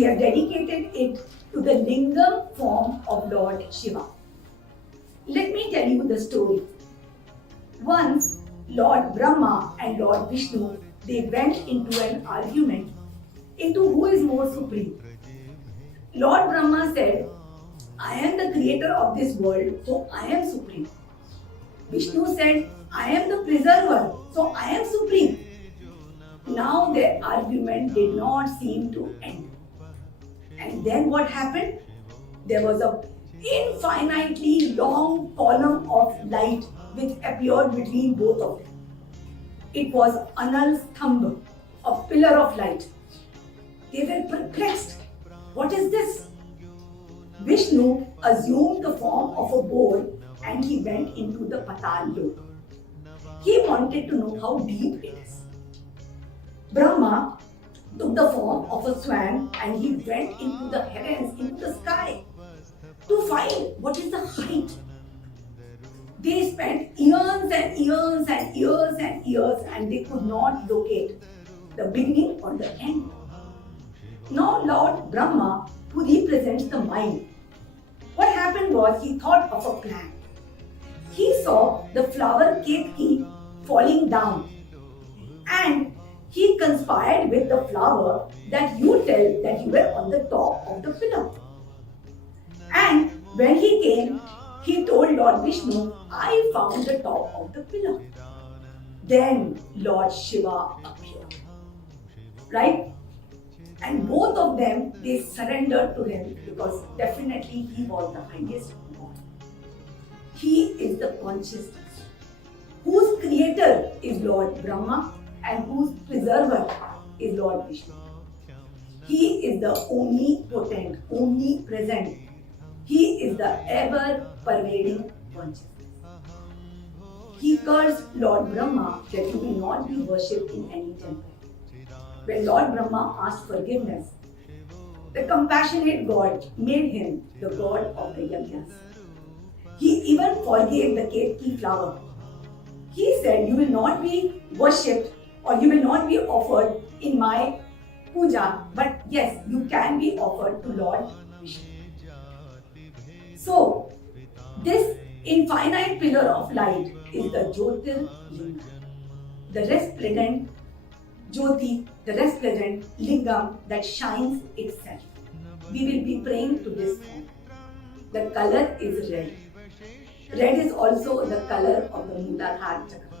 he has dedicated it to the lingam form of Lord Shiva. Let me tell you the story. Once, Lord Brahma and Lord Vishnu, they went into an argument into who is more supreme. Lord Brahma said, I am the creator of this world, so I am supreme. Vishnu said, I am the preserver, so I am supreme. Now their argument did not seem to end. And then what happened? There was an infinitely long column of light which appeared between both of them. It was Anal Stambha, a pillar of light. They were perplexed. What is this? Vishnu assumed the form of a boar and he went into the Patal Lok. He wanted to know how deep it is. Brahma took the form of a swan and he went into the heavens, into the sky, to find what is the height. They spent years and years and years and years and they could not locate the beginning or the end. Now Lord Brahma, who represents the mind, what happened was he thought of a plan. He saw the flower Ketki falling down and he conspired with the flower that you tell that you were on the top of the pillar. And when he came, he told Lord Vishnu, I found the top of the pillar. Then Lord Shiva appeared. Right? And both of them, they surrendered to him because definitely he was the highest God. He is the consciousness, whose creator is Lord Brahma and whose preserver is Lord Vishnu. He is the omnipotent, omnipresent. He is the ever-pervading consciousness. He cursed Lord Brahma that he will not be worshipped in any temple. When Lord Brahma asked forgiveness, the compassionate God made him the god of the yajnas. He even forgave the Ketki flower. He said, you will not be worshipped or you will not be offered in my puja, but yes, you can be offered to Lord Vishnu. So, this infinite pillar of light is the Jyotirlinga, the resplendent Jyoti, the resplendent lingam that shines itself. We will be praying to this form. The color is red. Red is also the color of the Muladhara Chakra.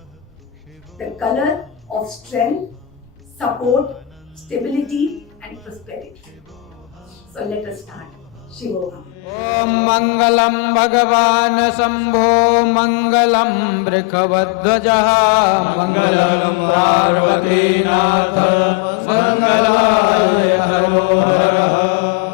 The color of strength, support, stability and prosperity. So let us start. Shivoham. Om Mangalam Bhagavan Sambho Mangalam Brikhavadvajaha Mangalam Parvati Natha Mangalaya Haro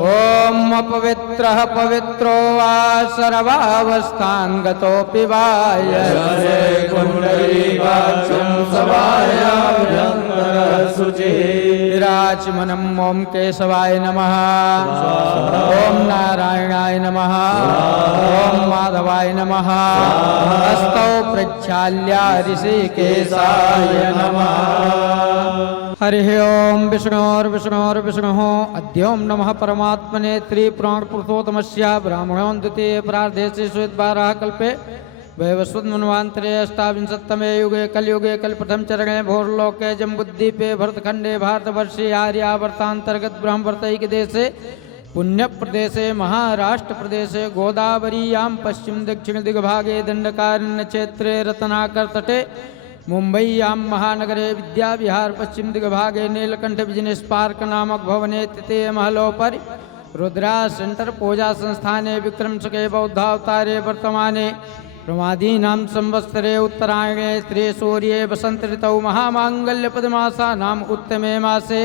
Om Apavitraha Pavitro Va Sarvavasthan Gatopi Vaya Jase Kundari Vacham Savaya Vyangara Suchi Virachmanam Om Kesavaya Namaha Om Narayanaय Namaha Om Madhavaya Namaha Astau Prachalya Rishikesaya Namaha Harihi Om Vishnur Vishnur Vishnuho Adyom Namaha Paramatmane Tri Pran Purushottamasya Brahmanon Dutiye Pradesi Sudbara Kalpe Vaivasvata मनवांतरे अष्टाविंशत्तमे युगे कलयुगे कलप्रथम चरणे भोरलोके जम्बुद्वीपे भरतखंडे भारतवर्षे आर्यावर्तांतर्गत ब्रह्मवर्तैक देशे पुण्य प्रदेशे महाराष्ट्र प्रदेशे गोदावरीयां पश्चिम दक्षिण दिग्भागे दंडकारण्य क्षेत्रे रत्नाकर तटे मुंबईयां महानगरे विद्याविहार पश्चिम दिग्भागे नीलकंठ बिजनेस पार्क नामक भवने तृतीय महलोपरि रुद्रा सेंटर पूजा संस्थाने विक्रम सके बौद्धावतारे वर्तमाने प्रमादीनां संवत्सरे उत्तरायणे त्रिसूर्ये वसंत ऋतौ महामांगल्य पदमासा नाम उत्तमे मासे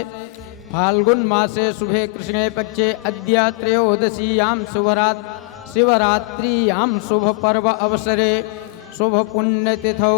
फाल्गुन मासे शुभे कृष्णे पक्षे अद्य त्रयोदशीयां शिवरात्रियां शुभ पर्व अवसरे शुभ पुण्यतिथौ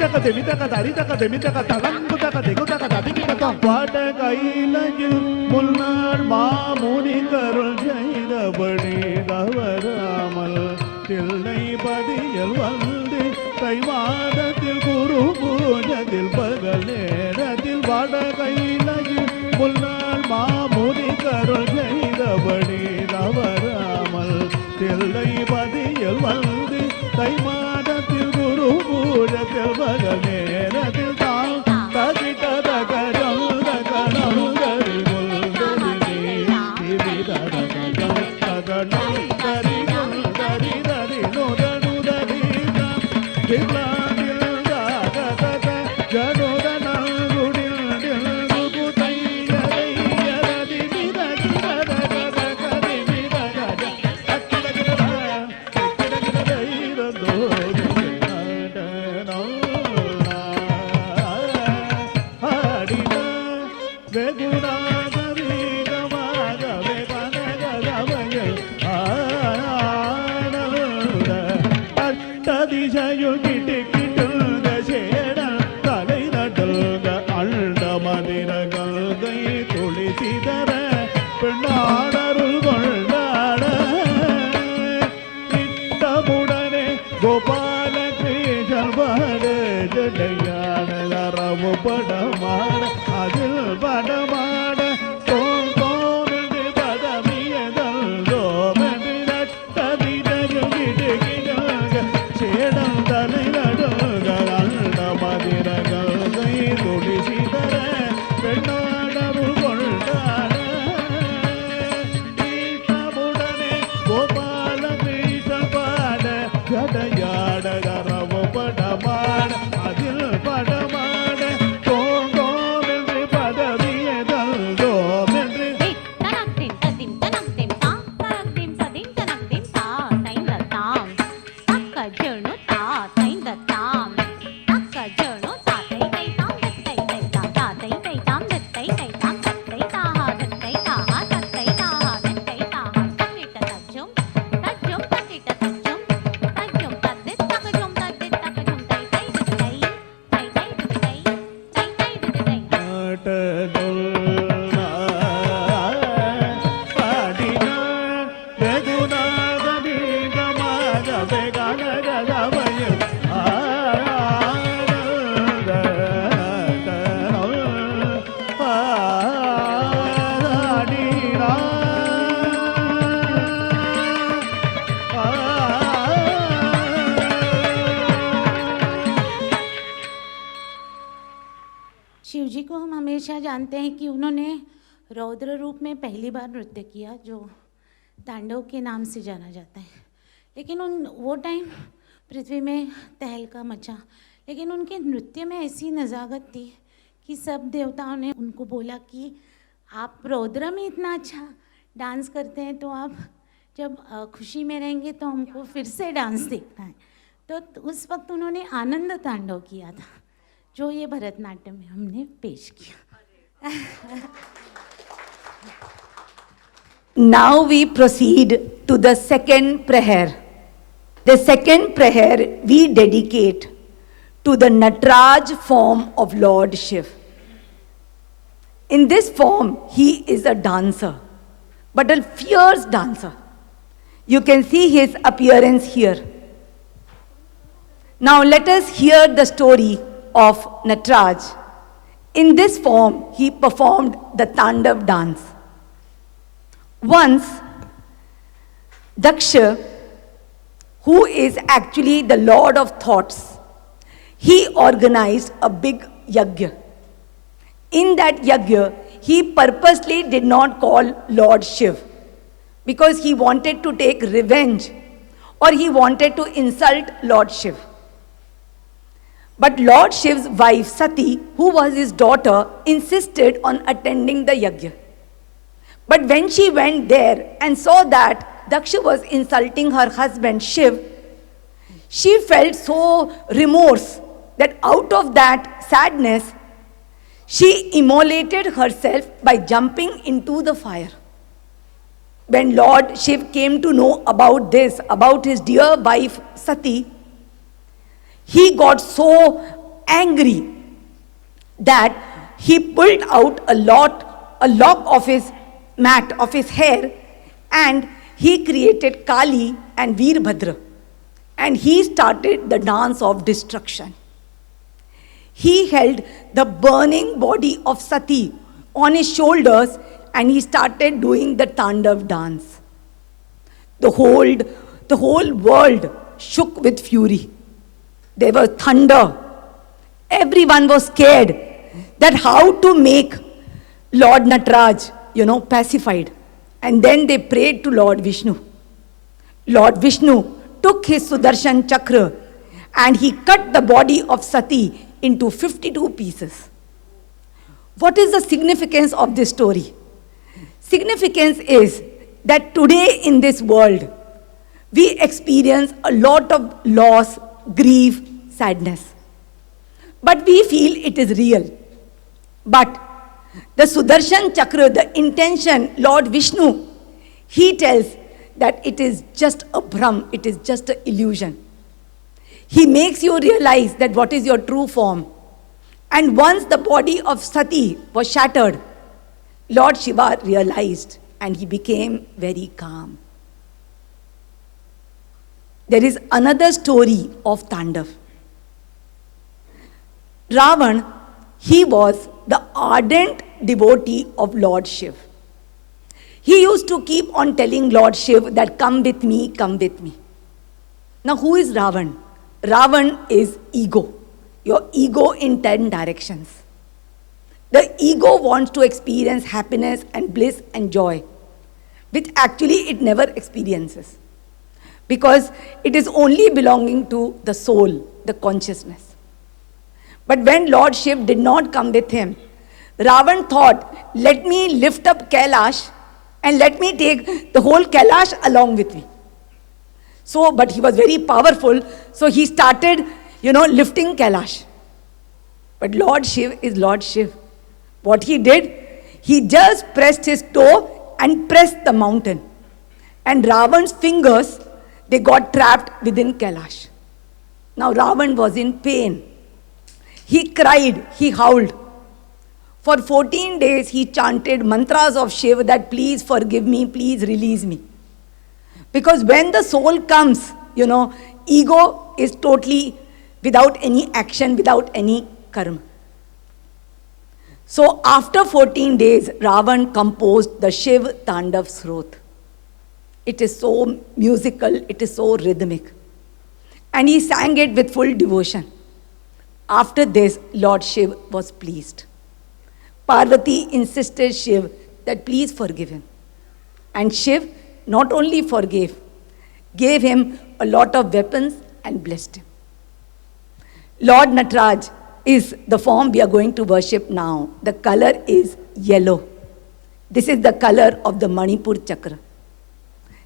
தக தெமி தக தரி தக தெமி தக தலங்கு தக தெகு தக ததிமி தக வாட கையிலையில் முன்னாள் மாமுனி கருள் செய்தபடி தவறாமல் தில்லை பதியில் வந்து கைவாதத்தில் குரு பூஜத்தில் பகல் நேரத்தில் வாட கையிலையில் முன்னாள் மாமுனி கருள் செய்தபடி தவறாமல் தில்லை பதியில் வந்து கைமாதத்தில் குரு பூஜத்தில் பகல் நேரத்தில் தான் தகிட்ட தகரம் தகனம் கரிமுல் திவி தகனம் தகனம் கரிமுல் கரி தரி நுதனுதரி திவ்லாதில் தாகதக ஜனுதனல் குடில் குகுதை யரதி மிதகி தகத கரி மிதகத அக்கிடகிட அக்கிடகிட இரந்தோ ஆடின வெகுடாக வீகமாக வெகனகதவையில் ஆனந்த அட்டதிசையுள் கிட்டுகிட்டுங்க சேடல் தலை நடுங்க அண்ட மதிர கல்கை துளிசிதற பெண்ணாடருள் கொண்டாட இட்டமுடனே கோபால கிருஷ்ணன் பாடு ஜடையான அரவு படமாட அதில் படமாட தோம் தோமென்று பதமியதல் தோமென்று நட்டதிரையும் இடுகிடாக சேடம் தலை நடுங்க அண்ட மதிர கல்கை துளிசிதற பெண்ணாடருள் கொண்டாட ஈட்டமுடனே கோபால கிருஷ்ணன் பாட ஜடையாட அரவு படமாட அதில் படமாட தோம் தோமென்று பதவியதல் தோமென்று தனக் திம் ததிம் தனக் திம் தா தனக் திம் ததிம் தனக் திம் தா தைந்த தாம் தக்க ஜணு தா தைந்த தாம் தக்க ஜணு தா தை தை தாம் தை தை தா தா தை தை தாம் தை தை தாம் தை தாஹா தை தாஹா தை தாஹா தை தாஹா தக்கிட்ட தஜ்ஜும் தஜ்ஜும் தக்கிட்ட தஜ்ஜும் தஜ்ஜும் தத்தி தக்கஜும் தத்தி தக்கஜும் தை தை தை தை தை தை தை தை தை शिव जी को हम हमेशा जानते हैं कि उन्होंने रौद्र रूप में पहली बार नृत्य किया जो तांडव के नाम से जाना जाता है। लेकिन वो टाइम पृथ्वी में तहलका मचा, लेकिन उनके नृत्य में ऐसी नज़ाकत थी कि सब देवताओं ने उनको बोला कि आप रौद्र में इतना अच्छा डांस करते हैं तो आप जब खुशी में रहेंगे तो हमको फिर से डांस देखना है। तो उस वक्त उन्होंने आनंद तांडव किया था जो ये भरतनाट्यम में हमने पेश किया। Now we proceed to the second prayer. The second prayer we dedicate to the Nataraj form of Lord Shiv. In this form, he is a dancer, but a fierce dancer. You can see his appearance here. Now let us hear the story of Nataraj. In this form, he performed the Tandav dance. Once, Daksha, who is actually the lord of thoughts, he organized a big yajna. In that yajna, he purposely did not call Lord Shiv because he wanted to take revenge or he wanted to insult Lord Shiv. But Lord Shiv's wife Sati, who was his daughter, insisted on attending the yajna. But when she went there and saw that Daksha was insulting her husband Shiv, she felt so remorse that out of that sadness, she immolated herself by jumping into the fire. When Lord Shiv came to know about this, about his dear wife Sati, he got so angry that he pulled out a lock of his mat, of his hair, and he created Kali and Veerbhadra. And he started the dance of destruction. He held the burning body of Sati on his shoulders and he started doing the Tandav dance. The whole world shook with fury. There was thunder. Everyone was scared that how to make Lord Nataraj, pacified. And then they prayed to Lord Vishnu. Lord Vishnu took his Sudarshan Chakra and he cut the body of Sati into 52 pieces. What is the significance of this story? Significance is that today in this world, we experience a lot of loss, grief, sadness. But we feel it is real. But the Sudarshan Chakra, the intention, Lord Vishnu, he tells that it is just a Brahm, it is just an illusion. He makes you realize that what is your true form. And once the body of Sati was shattered, Lord Shiva realized and he became very calm. There is another story of Tandav. Ravan, he was the ardent devotee of Lord Shiv. He used to keep on telling Lord Shiv that come with me, come with me. Now who is Ravan? Ravan is ego. Your ego in 10 directions. The ego wants to experience happiness and bliss and joy, which actually it never experiences. Because it is only belonging to the soul, the consciousness. But when Lord Shiv did not come with him, Ravan thought, let me lift up Kailash and let me take the whole Kailash along with me. So, but he was very powerful, so he started, lifting Kailash. But Lord Shiv is Lord Shiv. What he did, he just pressed his toe and pressed the mountain. And Ravan's fingers, they got trapped within Kailash. Now Ravan was in pain. He cried, he howled. For 14 days he chanted mantras of Shiva that please forgive me, please release me. Because when the soul comes, ego is totally without any action, without any karma. So after 14 days, Ravan composed the Shiv Tandav Srot. It is so musical, it is so rhythmic. And he sang it with full devotion. After this, Lord Shiv was pleased. Parvati insisted Shiv that please forgive him. And Shiv not only forgave, gave him a lot of weapons and blessed him. Lord Nataraj is the form we are going to worship now. The color is yellow. This is the color of the Manipur Chakra.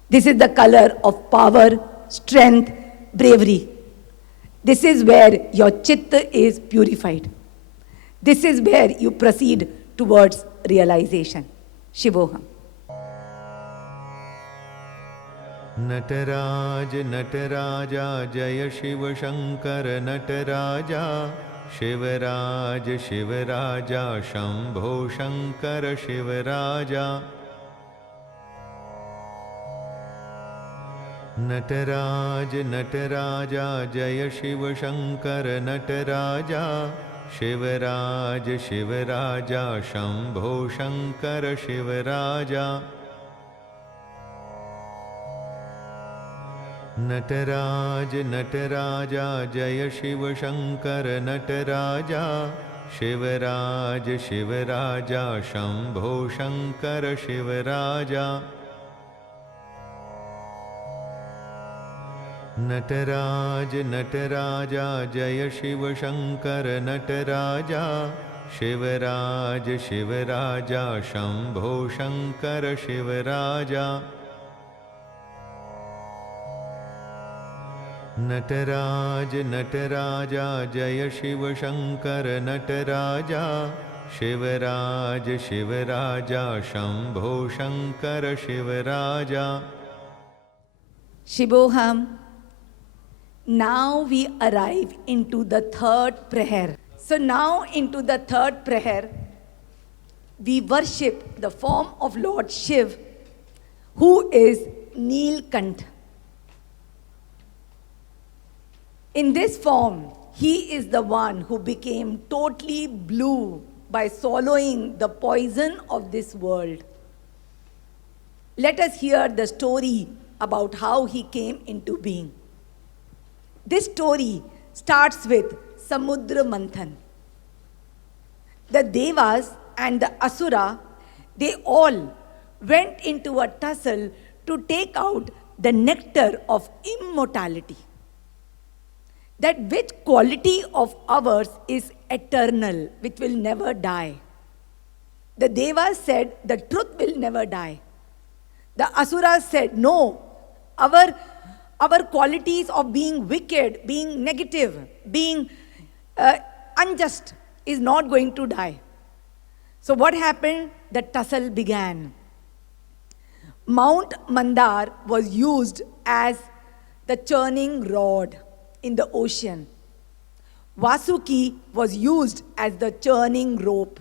This is the color of power, strength, bravery. This is where your chitta is purified. This is where you proceed towards realization. Shivoham. Nataraj Nataraja जय शिव शंकर नटराजा शिवराज शिवराजा शंभो शंकर शिवराजा नटराज नटराजा जय शिव शंकर नटराजा शिवराज शिवराजा शंभो शंकर शिवराजा नटराज नटराजा जय शिव शंकर नटराजा शिवराज शिवराजा शंभो शंकर शिवराजा नटराज नटराजा जय शिव शंकर नटराजा शिवराज शिवराजा शंभो शंकर शिवराजा नटराज नटराजा जय Shiv Shankar Nataraja Shivraj Shivaraja Shambho Shankar Shivaraja Shivoham. Now we arrive into the third prayer. So now into the third prayer, we worship the form of Lord Shiv, who is Neelkant. In this form, he is the one who became totally blue by swallowing the poison of this world. Let us hear the story about how he came into being. This story starts with Samudra Manthan. The Devas and the Asura, they all went into a tussle to take out the nectar of immortality. That which quality of ours is eternal, which will never die. The Devas said the truth will never die. The Asuras said no, our qualities of being wicked, being negative, being unjust is not going to die. So what happened? The tussle began. Mount Mandar was used as the churning rod in the ocean. Vasuki was used as the churning rope.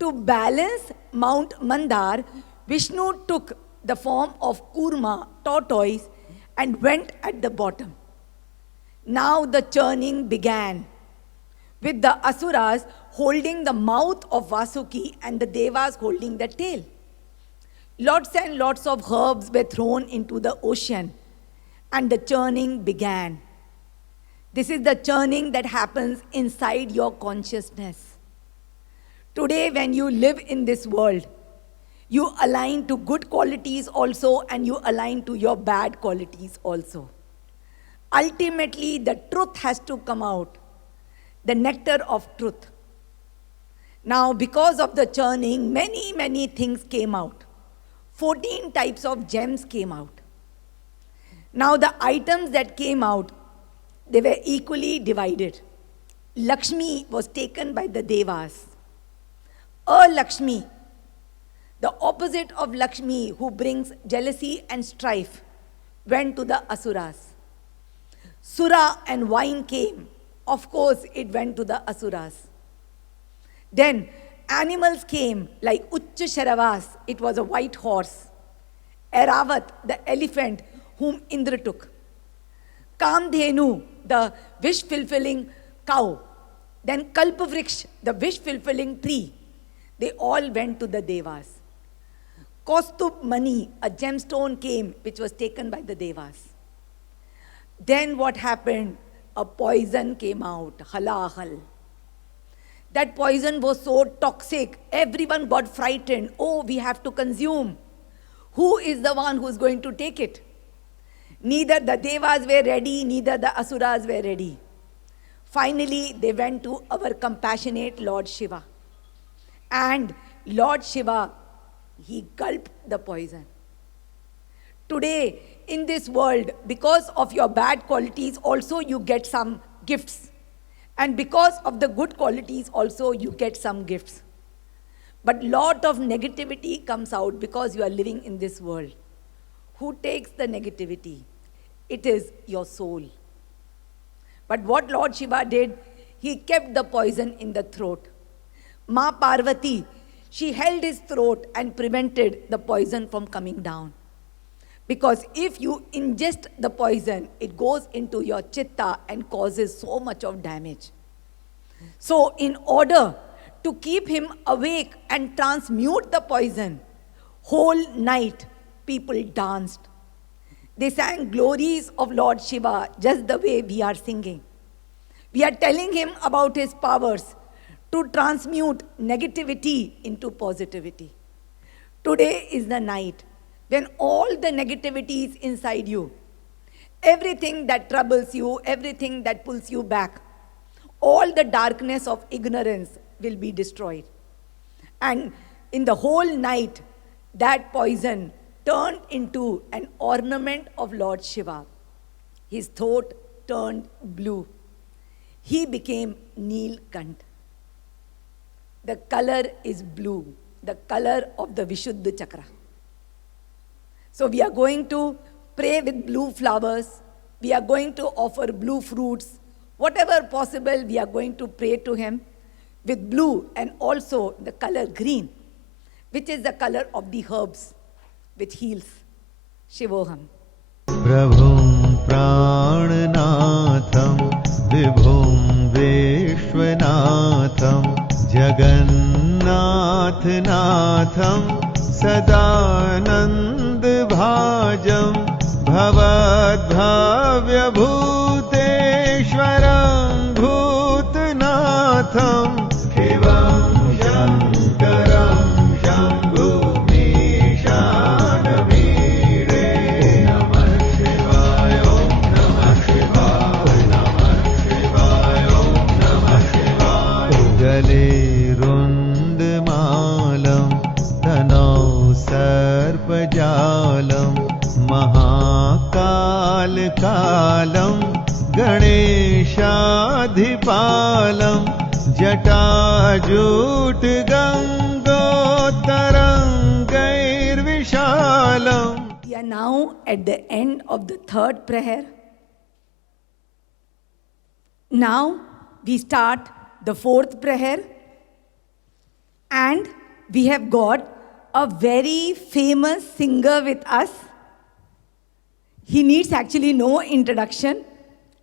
To balance Mount Mandar, Vishnu took the form of Kurma, tortoise, and went at the bottom. Now the churning began, with the Asuras holding the mouth of Vasuki and the Devas holding the tail. Lots and lots of herbs were thrown into the ocean, and the churning began. This is the churning that happens inside your consciousness. Today, when you live in this world, you align to good qualities also, and you align to your bad qualities also. Ultimately, the truth has to come out, the nectar of truth. Now, because of the churning, many, many things came out. 14 types of gems came out. Now, the items that came out, they were equally divided. Lakshmi was taken by the Devas. Lakshmi, the opposite of Lakshmi, who brings jealousy and strife, went to the Asuras. Sura and wine came. Of course, it went to the Asuras. Then animals came, like Uchcha Sharavas, it was a white horse. Eravat, the elephant, whom Indra took. Kamdhenu, the wish-fulfilling cow. Then Kalpavriksha, the wish-fulfilling tree. They all went to the Devas. Kaustubh Mani, a gemstone came, which was taken by the Devas. Then what happened? A poison came out, halahal. That poison was so toxic, everyone got frightened. Oh, we have to consume. Who is the one who is going to take it? Neither the Devas were ready, neither the Asuras were ready. Finally, they went to our compassionate Lord Shiva. And Lord Shiva, he gulped the poison. Today, in this world, because of your bad qualities, also you get some gifts. And because of the good qualities, also you get some gifts. But lot of negativity comes out because you are living in this world. Who takes the negativity? It is your soul. But what Lord Shiva did, he kept the poison in the throat. Ma Parvati, she held his throat and prevented the poison from coming down. Because if you ingest the poison, it goes into your chitta and causes so much of damage. So in order to keep him awake and transmute the poison, whole night people danced. They sang glories of Lord Shiva just the way we are singing. We are telling him about his powers to transmute negativity into positivity. Today is the night when all the negativity is inside you. Everything that troubles you, everything that pulls you back, all the darkness of ignorance will be destroyed. And in the whole night, that poison turned into an ornament of Lord Shiva. His throat turned blue. He became Neelkant. The color is blue, the color of the Vishuddha Chakra. So we are going to pray with blue flowers We are going to offer blue fruits. Whatever possible, we are going to pray to him with blue and also the color green, which is the color of the herbs, which heals. Shivoham. प्रभुं प्राणनाथं विभुं विश्वनाथं जगन्नाथनाथं सदानन्दभाजं भवद्भव्यभूतेश्वरं भूतनाथं शिवं शङ्करं शम्भुमीशानवीरे नमः शिवाय ॐ नमः शिवाय नमः शिवाय ॐ नमः शिवाय गले रुन्दमालं तनौ सर्पजालं महाकालकालं गणेशाधिपालं जटाजूटगङ्गोत्तरङ्गैर्विशालम्. We are now at the end of the third prayer. Now we start the fourth prayer, and we have got a very famous singer with us. He needs actually no introduction,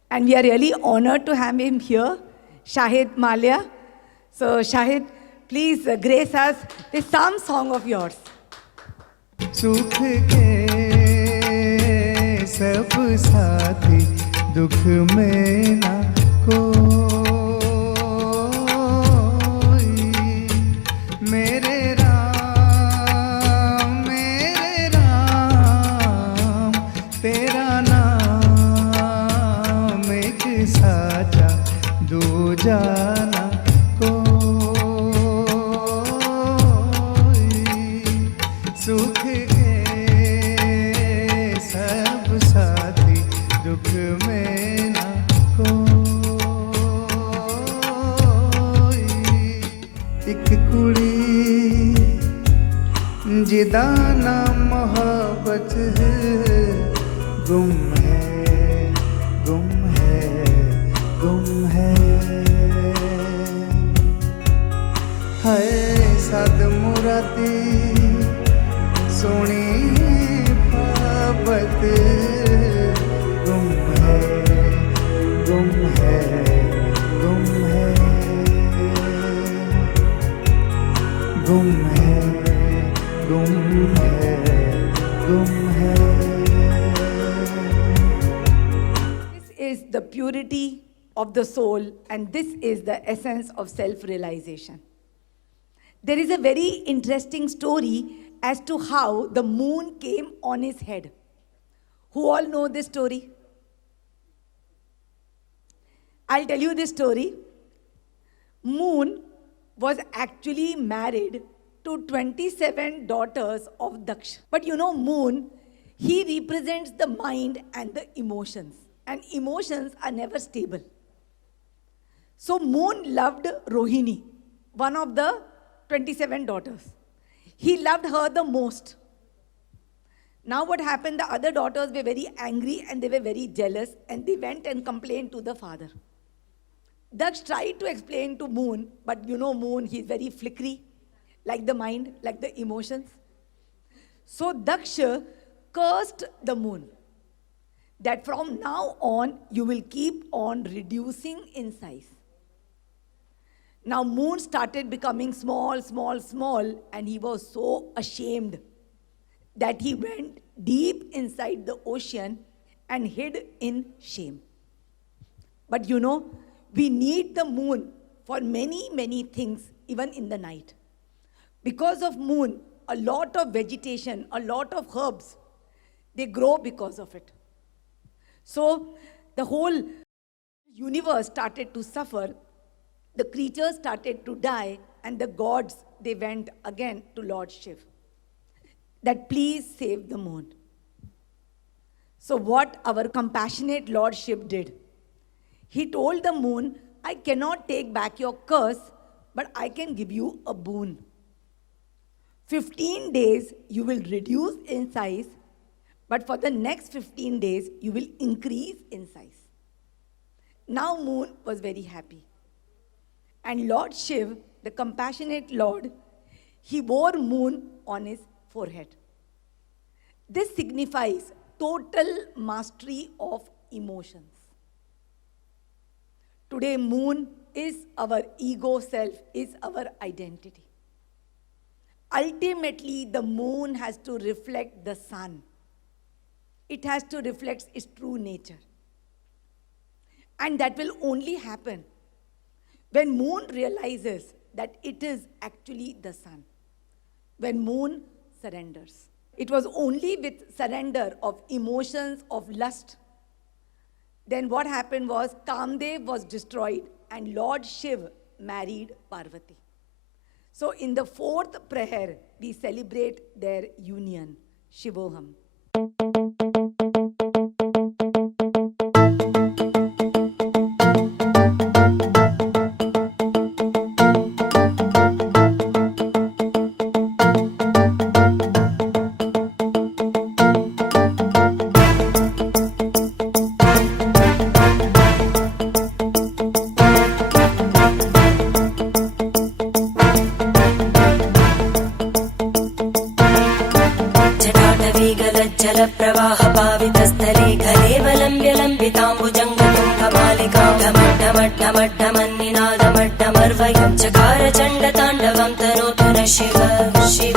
and we are really honored to have him here, Shahid Malia. So Shahid, please grace us with some song of yours. सुख के सब साथी दुख में ना कोई मेरे राम तेरा नाम एक साचा दूजा ना कोई सुख के सब साथी दुख में ना कोई एक कुड़ी जिदा ना मोहब्बत गुम है गुम है गुम है हाय सद मुरादी सोनी पापत गुम है गुम है गुम है गुम है गुम है गुम है. This is the purity of the soul, and this is the essence of self-realization. There is a very interesting story as to how the moon came on his head. Who all know this story? I'll tell you this story. Moon was actually married to 27 daughters of Daksha. But you know, Moon, he represents the mind and the emotions. And emotions are never stable. So Moon loved Rohini, one of the 27 daughters. He loved her the most. Now what happened, the other daughters were very angry and they were very jealous, and they went and complained to the father. Daksh tried to explain to Moon, but you know Moon, he's very flickery, like the mind, like the emotions. So Daksha cursed the Moon that from now on, you will keep on reducing in size. Now Moon started becoming small, small, small, and he was so ashamed that he went deep inside the ocean and hid in shame. But you know, we need the moon for many, many things, even in the night. Because of moon, a lot of vegetation, a lot of herbs, they grow because of it. So the whole universe started to suffer, the creatures started to die, and the gods, they went again to Lord Shiv, that please save the moon. So what our compassionate Lord Shiv did, he told the moon, I cannot take back your curse, but I can give you a boon. 15 days you will reduce in size, But for the next 15 days, you will increase in size. Now Moon was very happy. And Lord Shiv, the compassionate Lord, he wore Moon on his forehead. This signifies total mastery of emotions. Today, Moon is our ego self, is our identity. Ultimately, the moon has to reflect the sun. It has to reflect its true nature. And that will only happen when moon realizes that it is actually the sun. When moon surrenders. It was only with surrender of emotions of lust. Then what happened was Kamdev was destroyed and Lord Shiv married Parvati. So in the fourth prayer, we celebrate their union, Shivoham. जलप्रवाहपावितस्थले घलेवलम्ब्य लम्बिताम्बुजङ्गतुङ्गमालिकां ढमड्ढमड्ढमड्ढमन्निनादमड्ढमर्वयं चकार चण्डताण्डवं तनोतु न शिव शिव